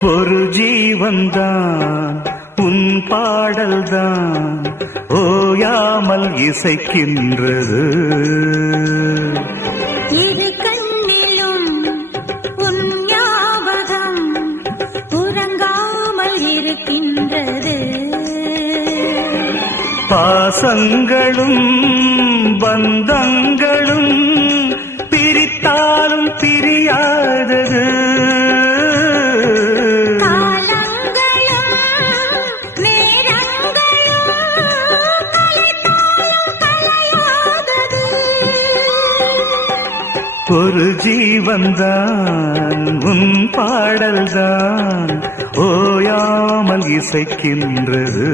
ஒரு ஜீவன்தான் உன் பாடல்தான் ஓயாமல் இசைக்கின்றது. இரு கண்ணிலும் உன் ஞாபகம் உறங்காமல் இருக்கின்றது. பாசங்களும் பந்தங்களும் பிரித்தாலும் பிரியாதது. ஒரு ஜீவன்தான் உன் பாடல்தான் ஓயாமல் இசைக்கின்றது.